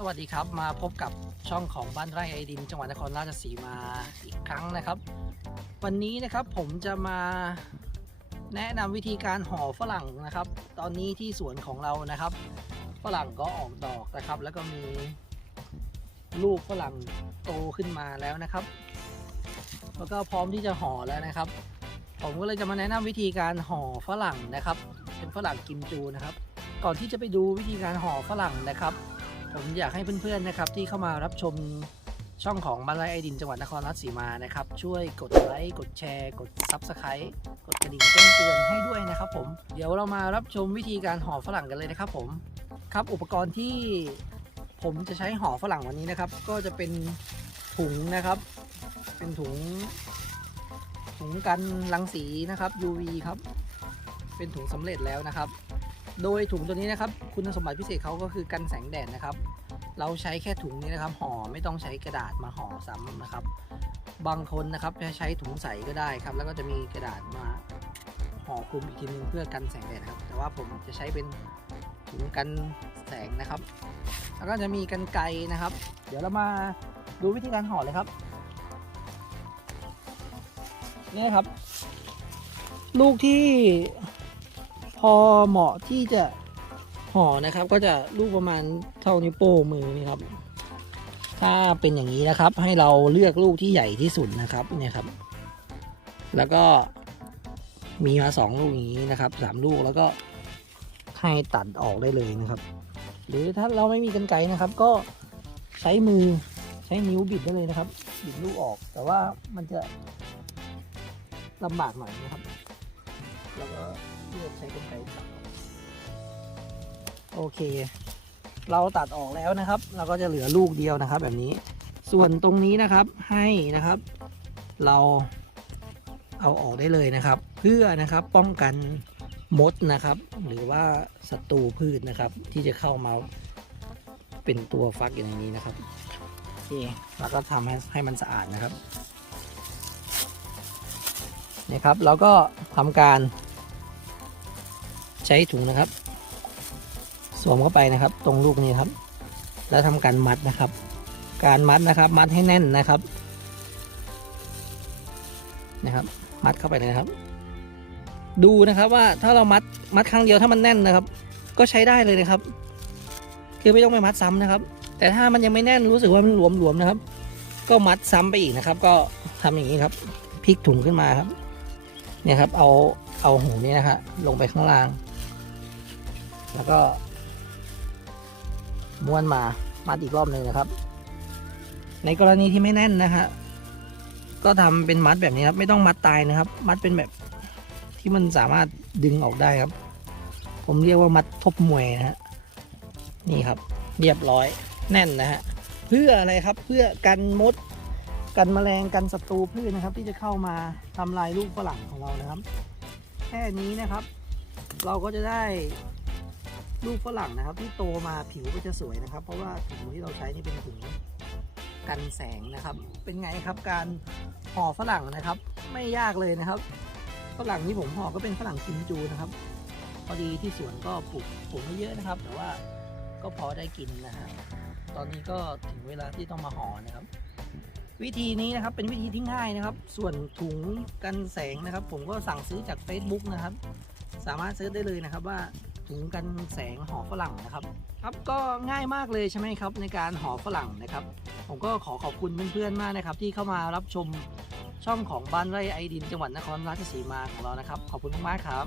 สวัสดีครับมาพบกับช่องของบ้านไร่ไอดิน จังหวัดนครราชสีมาอีกครั้งนะครับ วันนี้นะครับผมจะมาแนะนำวิธีการห่อฝรั่งนะครับ ตอนนี้ที่สวนของเรานะครับ ฝรั่งก็ออกดอกนะครับ แล้วก็มีลูกฝรั่งโตขึ้นมาแล้วนะครับ แล้วก็พร้อมที่จะห่อแล้วนะครับ ผมก็เลยจะมาแนะนำวิธีการห่อฝรั่งนะครับ เป็นฝรั่งกิมจูนะครับ ก่อนที่จะไปดูวิธีการห่อฝรั่งนะครับ ผมอยากให้เพื่อนๆนะครับที่เข้ามารับชมช่องของบ้านไร่ไอดินจังหวัดนครราชสีมานะครับ ช่วยกดไลค์กดแชร์ กด Subscribe กดกระดิ่งแจ้งเตือนให้ด้วยนะครับผมเดี๋ยวเรามารับชมวิธีการห่อฝรั่งกันเลยนะครับผมครับอุปกรณ์ที่ผมจะใช้ห่อฝรั่งวันนี้นะครับ ก็จะเป็นถุงนะครับ เป็นถุง ถุงกันรังสีนะครับ UV ครับ เป็นถุงสำเร็จแล้วนะครับ โดยถุงตัวนี้นะครับ คุณสมบัติพิเศษเขาก็คือกันแสงแดดนะครับ เราใช้แค่ถุงนี้นะครับห่อไม่ต้องใช้กระดาษมาห่อซ้ำนะครับ บางคนนะครับจะใช้ถุงใสก็ได้ครับ แล้วก็จะมีกระดาษมาห่อคลุมอีกทีนึงเพื่อกันแสงแดดครับแต่ว่าผมจะใช้เป็นถุงกันแสงนะครับ แล้วก็จะมีกันไกนะครับ เดี๋ยวเรามาดูวิธีการห่อเลยครับนี่นครับ ลูกที่ พอเหมาะที่จะห่อนะครับ ก็จะลูกประมาณเท่านิ้วโป้งมือนี่ครับ ถ้าเป็นอย่างนี้นะครับ ให้เราเลือกลูกที่ใหญ่ที่สุดนะครับเนี่ยครับ แล้วก็มีมาสองลูกอย่างนี้นะครับสามลูกแล้วก็ให้ตัดออกได้เลยนะครับ หรือถ้าเราไม่มีกันไกรนะครับ ก็ใช้มือใช้นิ้วบิดได้เลยนะครับบิดลูกออก แต่ว่ามันจะลำบากหน่อยนะครับ แล้วก็เลือกใช้กันไกรตัดออกโอเค เราตัดออกแล้วนะครับ เราก็จะเหลือลูกเดียวนะครับ แบบนี้ ส่วนตรงนี้นะครับให้นะครับ เราเอาออกได้เลยนะครับ เพื่อนะครับป้องกันมดนะครับ หรือว่าศัตรูพืชนะครับ ที่จะเข้ามาเป็นตัวฟักอย่างนี้นะครับโอเคแล้วก็ทำให้ให้มันสะอาดนะครับนี่ครับ เราก็ทำการ ใช้ถุงนะครับสวมเข้าไปนะครับ ตรงลูกนี้ครับ แล้วทำการมัดนะครับ การมัดนะครับ มัดให้แน่นนะครับนะครับ มัดเข้าไปเลยนะครับ ดูนะครับว่าถ้าเรามัดมัดครั้งเดียวถ้ามันแน่นนะครับ ก็ใช้ได้เลยนะครับ คือไม่ต้องไปมัดซ้ำนะครับ แต่ถ้ามันยังไม่แน่นรู้สึกว่ามันหลวมๆนะครับ ก็มัดซ้ำไปอีกนะครับ ก็ทำอย่างนี้ครับพลิกถุงขึ้นมาครับ เนี่ยครับ เอาเอาหูนี้นะฮะลงไปข้างล่าง แล้วก็ ม้วนมามัดอีกรอบหนึ่งนะครับ ในกรณีที่ไม่แน่นนะฮะก็ทำเป็นมัดแบบนี้ครับ ไม่ต้องมัดตายนะครับ มัดเป็นแบบที่มันสามารถดึงออกได้ครับ ผมเรียกว่ามัดทบมวยนะฮะนี่ครับ เรียบร้อยแน่นนะฮะเพื่ออะไรครับเพื่อกันมด กันแมลงกันศัตรูพืชนะครับ ที่จะเข้ามาทำลายลูกฝรั่งของเรานะครับ แค่นี้นะครับ เราก็จะได้ ลูกฝรั่งนะครับ ที่โตมาผิวก็จะสวยนะครับ เพราะว่าถุงที่เราใช้นี่เป็นถุงกันแสงนะครับ เป็นไงครับการห่อฝรั่งนะครับ ไม่ยากเลยนะครับฝรั่งที่ผมห่อก็เป็นฝรั่งกิมจูนะครับ พอดีที่สวนก็ปลูกปลูกไม่เยอะนะครับ แต่ว่าก็พอได้กินนะฮะตอนนี้ก็ถึงเวลาที่ต้องมาห่อนะครับ วิธีนี้นะครับเป็นวิธีที่ง่ายนะครับ ส่วนถุงกันแสงนะครับ ผมก็สั่งซื้อจาก Facebook นะครับ สามารถซื้อได้เลยนะครับว่า ถุงกันแสงห่อฝรั่งนะครับ ครับก็ง่ายมากเลยใช่ไหมครับในการห่อฝรั่งนะครับ ผมก็ขอขอบคุณเพื่อนๆมากนะครับ ที่เข้ามารับชมช่องของบ้านไร่ไอดินจังหวัดนครราชสีมาของเรานะครับ ขอบคุณมากๆครับ